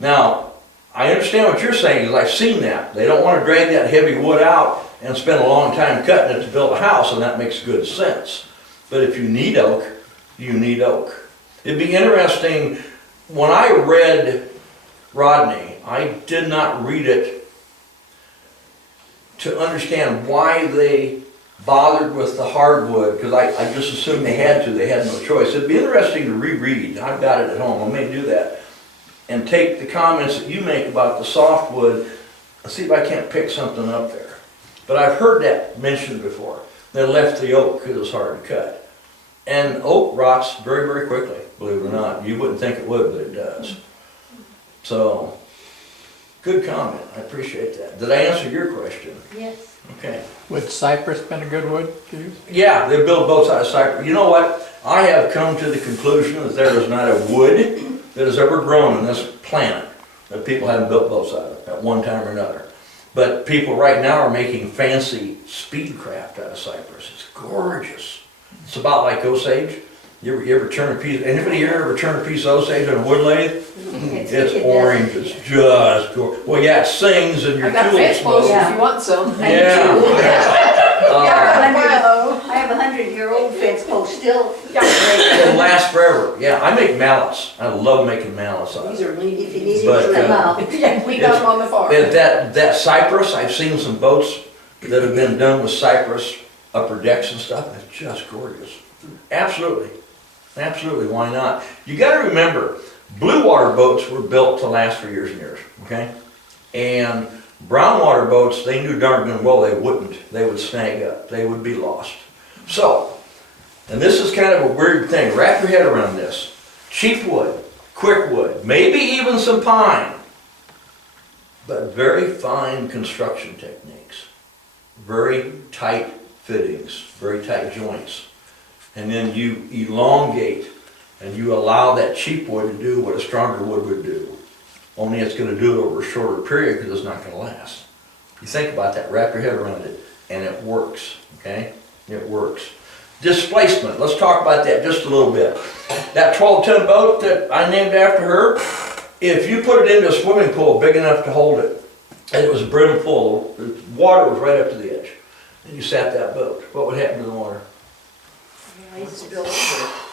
Now, I understand what you're saying, because I've seen that. They don't wanna drag that heavy wood out and spend a long time cutting it to build a house, and that makes good sense. But if you need oak, you need oak. It'd be interesting, when I read Rodney, I did not read it to understand why they bothered with the hardwood, because I just assumed they had no choice. It'd be interesting to reread, I've got it at home, I may do that, and take the comments that you make about the softwood, and see if I can't pick something up there. But I've heard that mentioned before. They left the oak because it's hard to cut. And oak rots very, very quickly, believe it or not. You wouldn't think it would, but it does. So, good comment, I appreciate that. Did I answer your question? Yes. Okay. Would cypress been a good wood to use? Yeah, they build both sides of cypress. You know what? I have come to the conclusion that there is not a wood that has ever grown on this planet that people haven't built both sides of at one time or another. But people right now are making fancy speedcraft out of cypress. It's gorgeous. It's about like Osage. You ever turn a piece, anybody here ever turn a piece of Osage on a wood lathe? It's orange, it's just gorgeous. Well, yeah, it sings and your I got tools fence posts smoke. if you want some. Yeah. I have a 100-year-old fence post still. It'll last forever. Yeah, I make mallets. I love making mallets out of These it. are lean. If you need to But, put them out. Yeah, we got them on the farm. That cypress, I've seen some boats that have been done with cypress upper decks and stuff. It's just gorgeous. Absolutely. Absolutely, why not? You gotta remember, blue water boats were built to last for years and years, okay? And brown water boats, they knew darn good well they wouldn't. They would snag up, they would be lost. So, and this is kind of a weird thing, wrap your head around this. Cheap wood, quick wood, maybe even some pine, but very fine construction techniques. Very tight fittings, very tight joints. And then you elongate and you allow that cheap wood to do what a stronger wood would do. Only it's gonna do it over a shorter period because it's not gonna last. You think about that, wrap your head around it, and it works, okay? It works. Displacement, let's talk about that just a little bit. That 12-ton boat that I named after her, if you put it into a swimming pool big enough to hold it, and it was a brim full, the water was right up to the edge, and you sat that boat, what would happen to the water?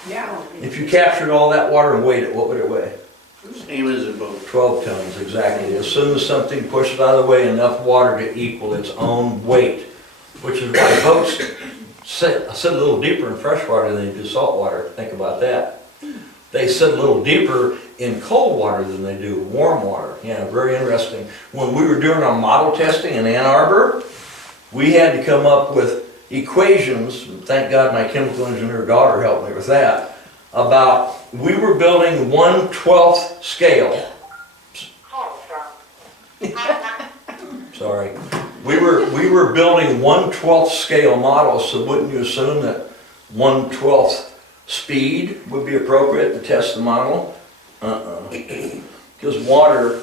Yeah. If you captured all that water and weighed it, what would it weigh? Same as a boat. 12 tons, exactly. As soon as something pushes out of the way, enough water to equal its own weight, which is why boats sit a little deeper in fresh water than they do salt water. Think about that. They sit a little deeper in cold water than they do warm water. Yeah, very interesting. When we were doing our model testing in Ann Arbor, we had to come up with equations, thank God my chemical engineer daughter helped me with that, about, we were building 1/12 scale. Sorry. We were building 1/12 scale models, so wouldn't you assume that 1/12 speed would be appropriate to test the model? Because water,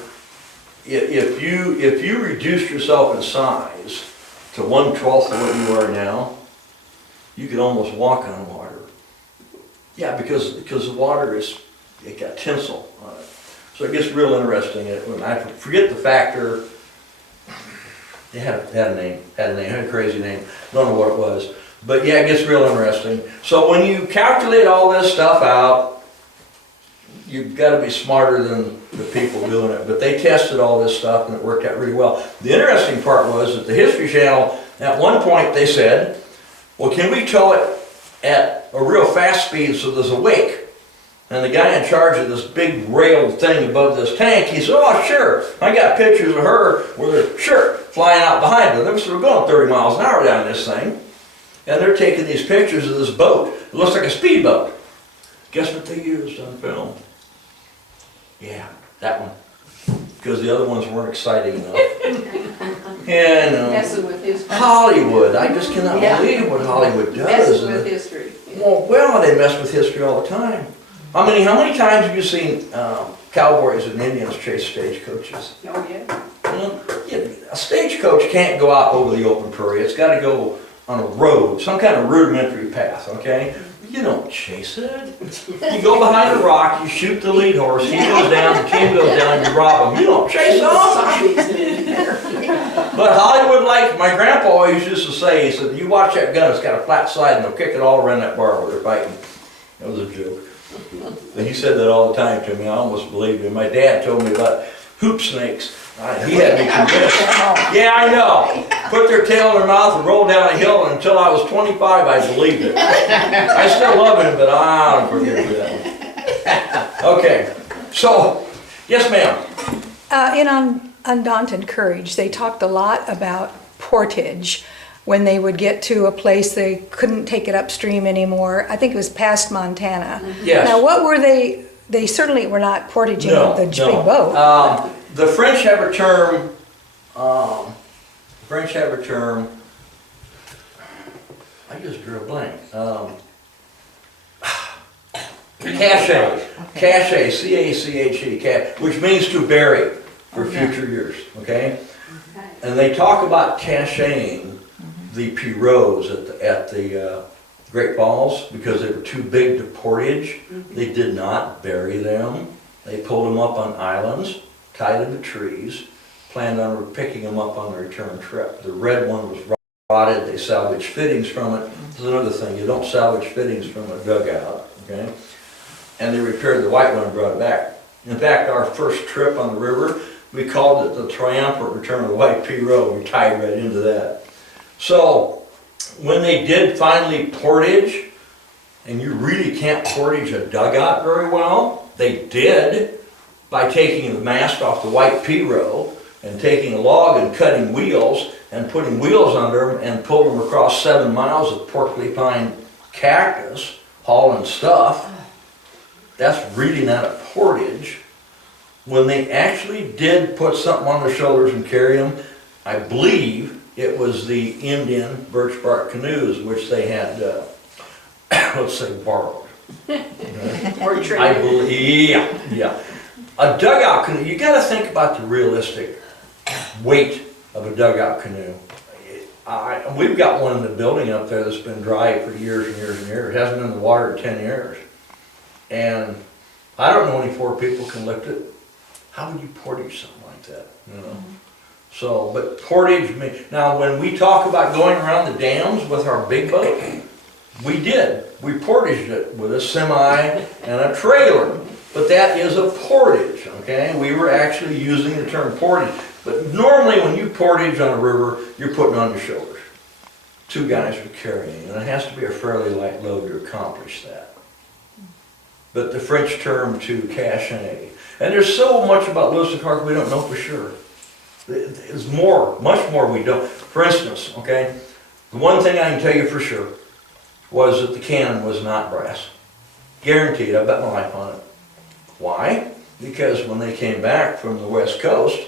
if you reduced yourself in size to 1/12 of what you are now, you could almost walk on water. Yeah, because the water it got tinsel on it. So it gets real interesting. I forget the factor. It had a name, had a crazy name. Don't know what it was. But yeah, it gets real interesting. So when you calculate all this stuff out, you've got to be smarter than the people doing it. But they tested all this stuff and it worked out really well. The interesting part was that the History Channel, at one point they said, well, can we tow it at a real fast speed so there's a wake? And the guy in charge of this big rail thing above this tank, he said, oh sure, I got pictures of her where they're flying out behind her. They're going 30 miles an hour down this thing. And they're taking these pictures of this boat. It looks like a speedboat. Guess what they used on film? Yeah, that one. Because the other ones weren't exciting enough. And Messing with history. Hollywood, I just cannot Yeah. believe what Hollywood does. Messing with history. Well, they mess with history all the time. How many times have you seen cowboys and Indians chase stagecoaches? Oh, yeah. Well, a stagecoach can't go out over the open prairie. It's got to go on a road, some kind of rudimentary path, okay? You don't chase it. You go behind a rock, you shoot the lead horse, he goes down, the team goes down, you rob him. You don't chase them. But Hollywood, like my grandpa always used to say, he said, you watch that gun, it's got a flat side and they'll kick it all around that bar where they're fighting. That was a joke. And he said that all the time to me, I almost believed him. My dad told me about hoop snakes. He had me convinced. Yeah, I know. Put their tail in their mouth and roll down a hill, and until I was 25, I believed it. I still love him, but I don't forget that. Okay, so, yes ma'am. In Undaunted Courage, they talked a lot about portage. When they would get to a place they couldn't take it upstream anymore. I think it was past Montana. Yes. Now, what were they? They certainly were not portaging the big boat. The French have a term, I just drew a blank. Cache, C-A-C-H-E, which means to bury for future years, okay? And they talk about caching the pirogues at the Great Falls because they were too big to portage. They did not bury them. They pulled them up on islands, tied them to trees, planned on picking them up on the return trip. The red one was rotted. They salvaged fittings from it. This is another thing. You don't salvage fittings from a dugout, okay? And they repaired the white one and brought it back. In fact, our first trip on the river, we called it the triumphant return of the white pirogue. We tied right into that. So, when they did finally portage, and you really can't portage a dugout very well, they did by taking the mast off the white pirogue and taking a log and cutting wheels and putting wheels under them and pulling them across 7 miles of porcupine pine cactus, hauling stuff. That's really not a portage. When they actually did put something on their shoulders and carry them, I believe it was the Indian birch bark canoes, which they had, let's say, borrowed. Or I traded. believe, yeah. A dugout canoe, you gotta think about the realistic weight of a dugout canoe. We've got one in the building up there that's been dry for years and years and years. It hasn't been in the water in 10 years. And I don't know any 4 people can lift it. How would you portage something like that, you know? So, but portage, now when we talk about going around the dams with our big boat, we did. We portaged it with a semi and a trailer. But that is a portage, okay? We were actually using the term portage. But normally when you portage on a river, you're putting on your shoulders. 2 guys are carrying, and it has to be a fairly light load to accomplish that. But the French term to cache. And there's so much about Lewis and Clark we don't know for sure. There's more, much more we don't. For instance, okay, the one thing I can tell you for sure was that the cannon was not brass. Guaranteed, I bet my life on it. Why? Because when they came back from the West Coast,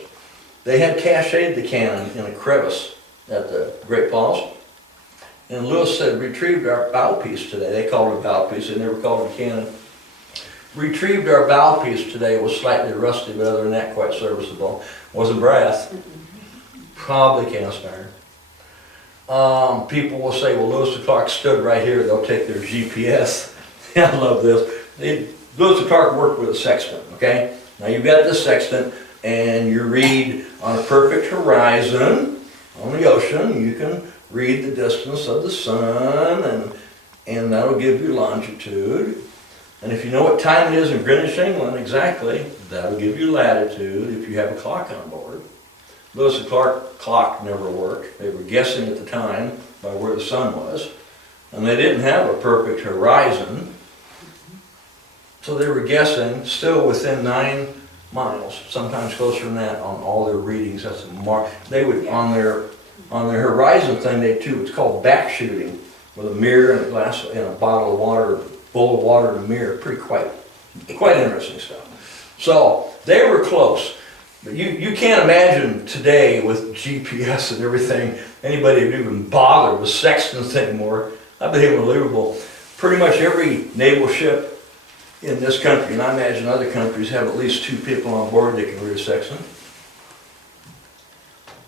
they had cached the cannon in a crevice at the Great Falls. And Lewis said, retrieved our bow piece today. They called it a bow piece, they never called it a cannon. Retrieved our bow piece today, was slightly rusty, but other than that, quite serviceable. Wasn't brass, probably cast iron. People will say, well, Lewis and Clark stood right here, they'll take their GPS. I love this. Lewis and Clark worked with a sextant, okay? Now you've got this sextant, and you read on a perfect horizon on the ocean, you can read the distance of the sun, and that'll give you longitude. And if you know what time it is in Greenwich, England, exactly, that'll give you latitude if you have a clock on board. Lewis and Clark clock never worked. They were guessing at the time by where the sun was. And they didn't have a perfect horizon. So they were guessing still within 9 miles, sometimes closer than that on all their readings. That's a mark. They would, on their horizon thing, they too, it's called back shooting with a mirror and a glass and a bottle of water, bowl of water and a mirror. Pretty quite interesting stuff. So they were close. But you can't imagine today with GPS and everything, anybody would even bother with sextants anymore. That'd be unbelievable. Pretty much every naval ship in this country, and I imagine other countries, have at least 2 people on board that can read a sextant.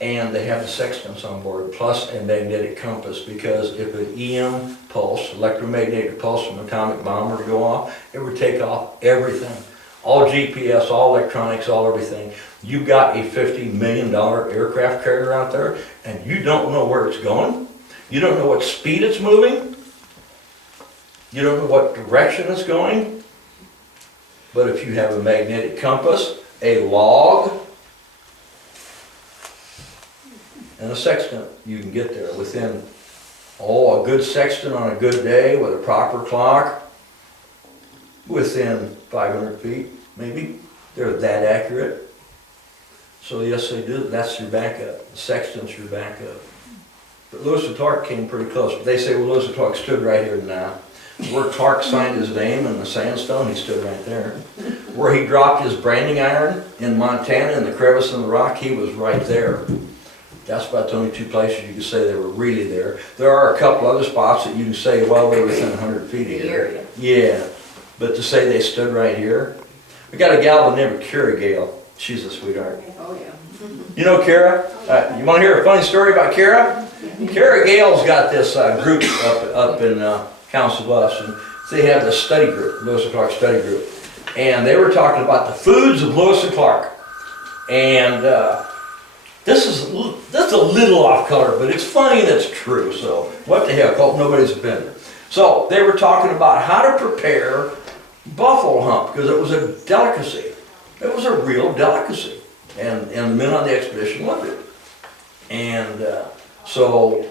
And they have the sextants on board, plus a magnetic compass, because if an EM pulse, electromagnetic pulse from an atomic bomb were to go off, it would take off everything. All GPS, all electronics, all everything. You've got a $50 million aircraft carrier out there, and you don't know where it's going. You don't know what speed it's moving. You don't know what direction it's going. But if you have a magnetic compass, a log, and a sextant, you can get there within, a good sextant on a good day with a proper clock, within 500 feet, maybe. They're that accurate. So yes, they do. That's your backup. The sextant's your backup. But Lewis and Clark came pretty close. They say, well, Lewis and Clark stood right here now. Where Clark signed his name in the sandstone, he stood right there. Where he dropped his branding iron in Montana in the crevice in the rock, he was right there. That's about the only 2 places you can say they were really there. There are a couple other spots that you can say, well, they're within 100 feet of The here. area. Yeah, but to say they stood right here. We got a gal by the name of Kara Gale. She's a sweetheart. Oh, yeah. You know Kara? You want to hear a funny story about Kara? Kara Gale's got this group up in Council Bluffs, and they have this study group, Lewis and Clark study group. And they were talking about the foods of Lewis and Clark. And this is a little off color, but it's funny and it's true, so what the heck, hope nobody's offended. So they were talking about how to prepare buffalo hump, because it was a delicacy. It was a real delicacy. And the men on the expedition loved it. And so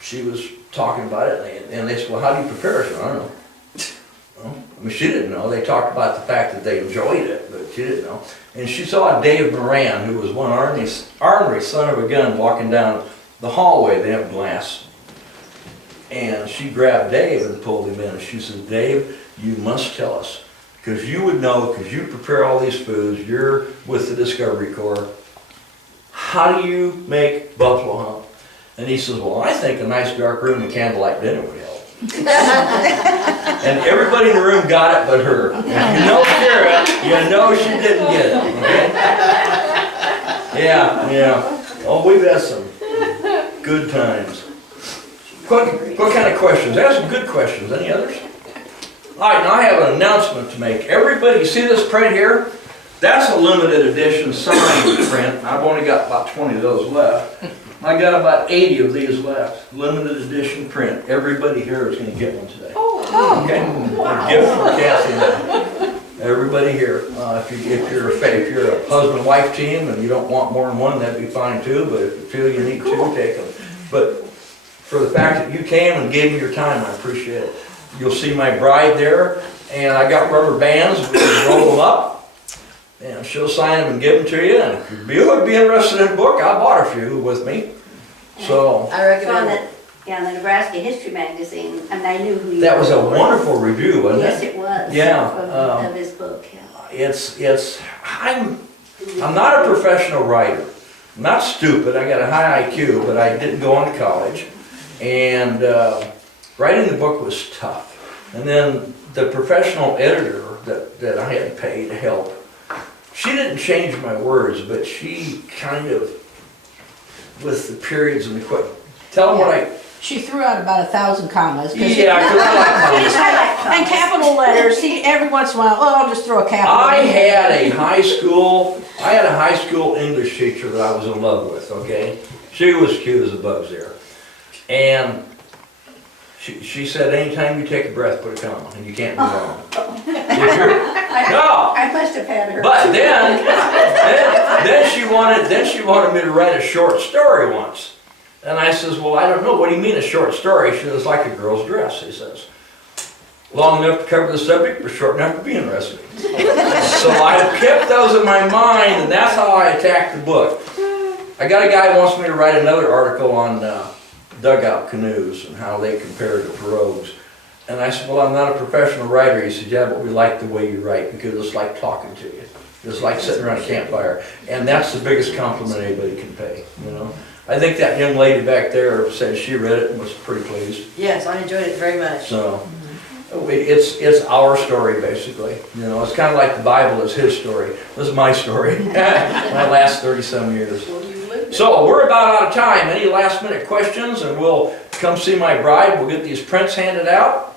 she was talking about it, and they said, well, how do you prepare it? She said, I don't know. Well, I mean, she didn't know. They talked about the fact that they enjoyed it, but she didn't know. And she saw Dave Moran, who was one ornery son of a gun, walking down the hallway. They have glass. And she grabbed Dave and pulled him in. And she said, Dave, you must tell us, because you would know, because you prepare all these foods, you're with the Discovery Corps. How do you make buffalo hump? And he says, well, I think a nice dark room and candlelight dinner would help. And everybody in the room got it but her. And you know Kara, you know she didn't get it. Okay? Yeah. Oh, we've had some good times. What kind of questions? Ask some good questions. Any others? All right, now I have an announcement to make. Everybody, see this print here? That's a limited edition signed print. I've only got about 20 of those left. I got about 80 of these left. Limited edition print. Everybody here is going to get one today. Oh, Okay? A gift from Kathy and I. Everybody here. If you're a husband-wife team and you don't want more than one, that'd be fine too. But if you feel you need 2, take them. But for the fact that you came and gave me your time, I appreciate it. You'll see my bride there, and I got rubber bands. We can roll them up, and she'll sign them and give them to you. And if you would be interested in a book, I bought a few with me. So I recommend So it. the Nebraska History Magazine, and I knew who you were. that was a wonderful review, wasn't Yes, it? it was. Yeah, Of his book, yeah. I'm not a professional writer. I'm not stupid. I got a high IQ, but I didn't go on to college. And writing the book was tough. And then the professional editor that I had to pay to help, she didn't change my words, but she kind of, with the periods and the tell them what I... She threw out about 1,000 commas. Yeah, 'cause I like commas. And capital letters, see, every once in a while, I'll just throw a capital. I had a high school English teacher that I was in love with, okay? She was cute as a bug's ear. And she said, anytime you take a breath, put a comma, and you can't be wrong. No! I must have had her. But then she wanted me to write a short story once. And I says, well, I don't know, what do you mean a short story? She says, like a girl's dress, he says. Long enough to cover the subject, but short enough to be interesting. So I kept those in my mind, and that's how I attacked the book. I got a guy who wants me to write another article on dugout canoes and how they compare to pirogues. And I said, well, I'm not a professional writer. He said, yeah, but we like the way you write because it's like talking to you. It's like sitting around a campfire, and that's the biggest compliment anybody can pay, you know? I think that young lady back there said she read it and was pretty pleased, Yes, I enjoyed it very much. so. It's our story, basically, you know, it's kinda like the Bible is his story, this is my story, my last 30-some years. Well, you lived it. So, we're about out of time, any last minute questions, and we'll come see my bride, we'll get these prints handed out.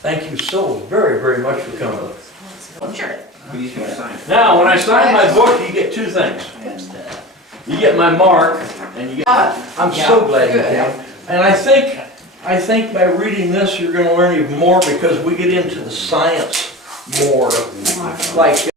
Thank you so very, very much for coming. Sure. Please do sign. Now, when I sign my book, you get two things. You get my mark, and you get, I'm so glad you Good. came. And I think by reading this, you're gonna learn even more, because we get into the science more. Like,